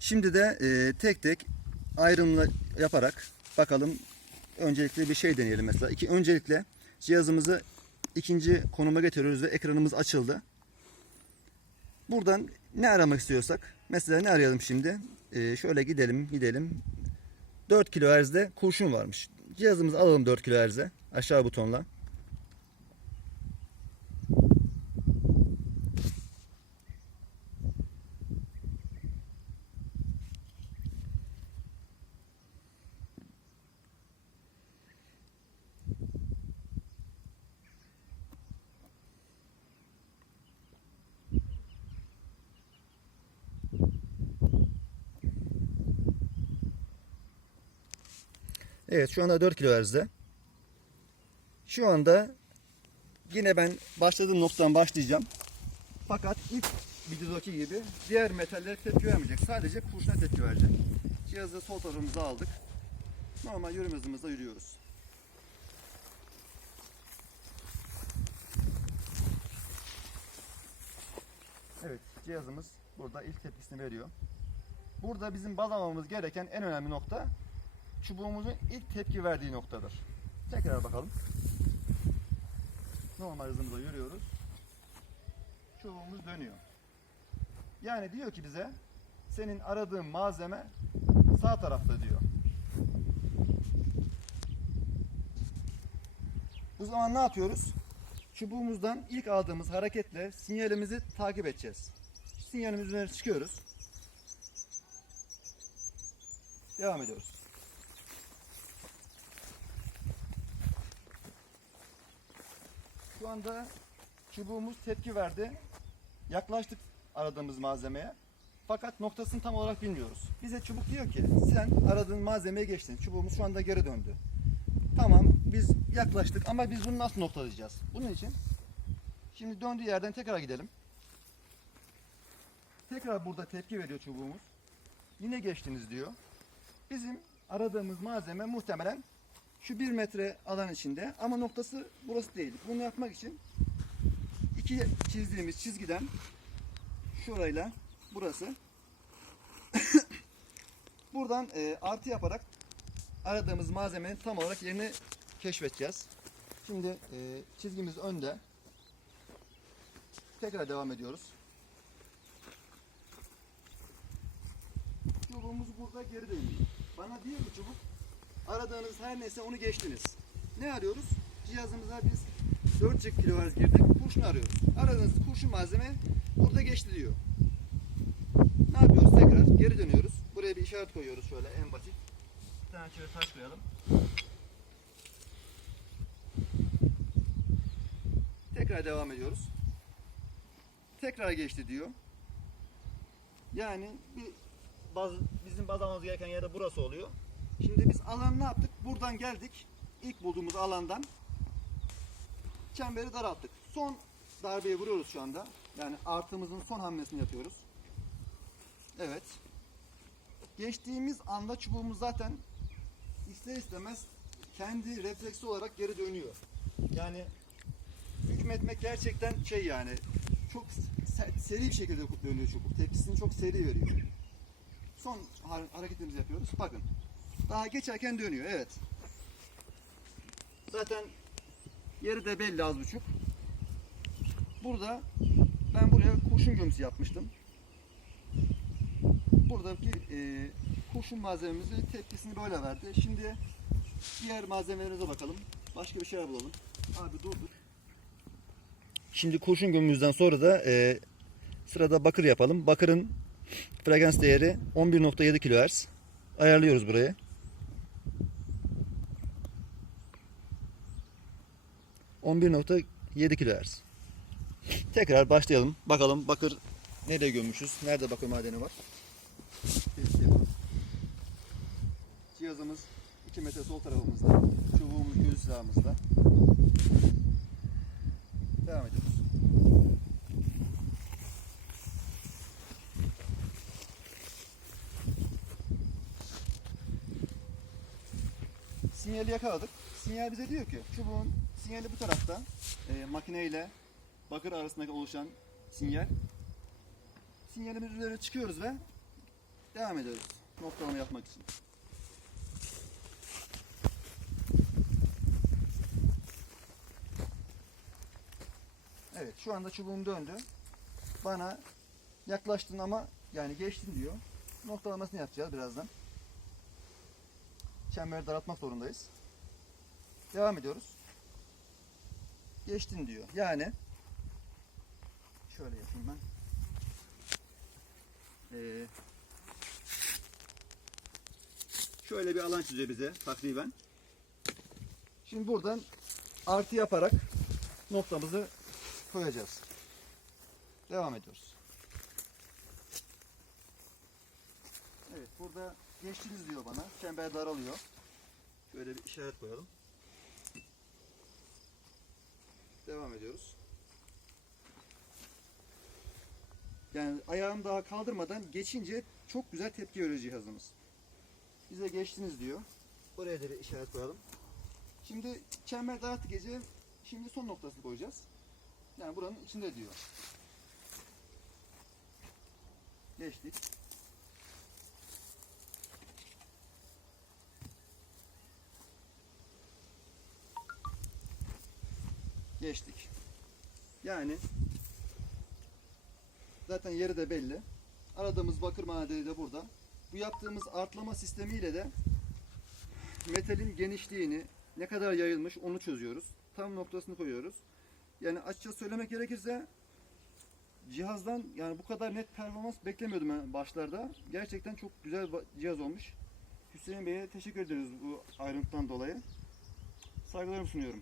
Şimdi de e, tek tek ayrımla yaparak bakalım. Öncelikle bir şey deneyelim mesela. İki, öncelikle cihazımızı ikinci konuma getiriyoruz ve ekranımız açıldı. Buradan ne aramak istiyorsak mesela ne arayalım şimdi? E, şöyle gidelim gidelim. 4 kHz'de kurşun varmış. Cihazımızı alalım 4 kHz'e aşağı butonla. Evet şu anda 4 kHz'de. Şu anda yine ben başladığım noktadan başlayacağım. Fakat ilk videodaki gibi diğer metallere tepki vermeyecek. Sadece kurşuna tepki verecek. Cihazı sol tarafımıza aldık. Normal yürüme hızımızda yürüyoruz. Evet cihazımız burada ilk tepkisini veriyor. Burada bizim baz almamız gereken en önemli nokta çubuğumuzun ilk tepki verdiği noktadır. Tekrar bakalım. Normal hızımızla yürüyoruz. Çubuğumuz dönüyor. Yani diyor ki bize senin aradığın malzeme sağ tarafta diyor. Bu zaman ne yapıyoruz? Çubuğumuzdan ilk aldığımız hareketle sinyalimizi takip edeceğiz. Sinyalimiz üzerine çıkıyoruz. Devam ediyoruz. Şu anda çubuğumuz tepki verdi. Yaklaştık aradığımız malzemeye. Fakat noktasını tam olarak bilmiyoruz. Bize çubuk diyor ki sen aradığın malzemeye geçtin. Çubuğumuz şu anda geri döndü. Tamam biz yaklaştık ama biz bunu nasıl noktalayacağız? Bunun için şimdi döndüğü yerden tekrar gidelim. Tekrar burada tepki veriyor çubuğumuz. Yine geçtiniz diyor. Bizim aradığımız malzeme muhtemelen şu bir metre alan içinde ama noktası burası değil. Bunu yapmak için iki çizdiğimiz çizgiden şurayla burası buradan e, artı yaparak aradığımız malzemenin tam olarak yerini keşfedeceğiz. Şimdi e, çizgimiz önde. Tekrar devam ediyoruz. Çubuğumuz burada geri dönüyor. Bana diyor ki çubuk aradığınız her neyse onu geçtiniz. Ne arıyoruz? Cihazımıza biz 4 kHz girdik. Kurşun arıyoruz. Aradığınız kurşun malzeme burada geçti diyor. Ne yapıyoruz? Tekrar geri dönüyoruz. Buraya bir işaret koyuyoruz şöyle en basit. Bir tane şöyle taş koyalım. Tekrar devam ediyoruz. Tekrar geçti diyor. Yani bir baz, bizim baz almamız gereken yerde burası oluyor. Şimdi biz alan ne yaptık? Buradan geldik. İlk bulduğumuz alandan çemberi daralttık. Son darbeyi vuruyoruz şu anda. Yani artımızın son hamlesini yapıyoruz. Evet. Geçtiğimiz anda çubuğumuz zaten ister istemez kendi refleksi olarak geri dönüyor. Yani hükmetmek gerçekten şey yani çok se- seri bir şekilde dönüyor çubuk. Tepkisini çok seri veriyor. Son har- hareketimizi yapıyoruz. Bakın. Daha geçerken dönüyor. Evet. Zaten yeri de belli az buçuk. Burada ben buraya kurşun gömüsü yapmıştım. Buradaki e, kurşun malzememizin tepkisini böyle verdi. Şimdi diğer malzemelerimize bakalım. Başka bir şeyler bulalım. Abi dur dur. Şimdi kurşun gömümüzden sonra da e, sırada bakır yapalım. Bakırın frekans değeri 11.7 kHz. Ayarlıyoruz buraya. ...11.7 kHz. Tekrar başlayalım. Bakalım bakır nereye gömmüşüz? Nerede bakır madeni var? Cihazımız 2 metre sol tarafımızda. Çubuğumuz göğüs silahımızda. Devam ediyoruz. Sinyali yakaladık. Sinyal bize diyor ki çubuğun sinyali bu tarafta. E, makine ile bakır arasındaki oluşan sinyal. Sinyalimiz üzerine çıkıyoruz ve Devam ediyoruz. Noktalama yapmak için. Evet şu anda çubuğum döndü. Bana yaklaştın ama yani geçtin diyor. Noktalamasını yapacağız birazdan. Çemberi daraltmak zorundayız. Devam ediyoruz. Geçtin diyor. Yani şöyle yapayım ben. Ee, şöyle bir alan çiziyor bize takriben. Şimdi buradan artı yaparak noktamızı koyacağız. Devam ediyoruz. Evet burada geçtiniz diyor bana. Çember daralıyor. Şöyle bir işaret koyalım. Devam ediyoruz. Yani ayağım daha kaldırmadan geçince çok güzel tepki veriyor cihazımız. Bize geçtiniz diyor. Oraya da bir işaret koyalım. Şimdi çember dağıttı gece. Şimdi son noktasını koyacağız. Yani buranın içinde diyor. Geçtik. Geçtik. Yani zaten yeri de belli. Aradığımız bakır madeni de burada. Bu yaptığımız artlama sistemiyle de metalin genişliğini ne kadar yayılmış onu çözüyoruz. Tam noktasını koyuyoruz. Yani açıkça söylemek gerekirse cihazdan yani bu kadar net performans beklemiyordum ben başlarda. Gerçekten çok güzel cihaz olmuş. Hüseyin Bey'e teşekkür ediyoruz bu ayrıntıdan dolayı. Saygılarımı sunuyorum.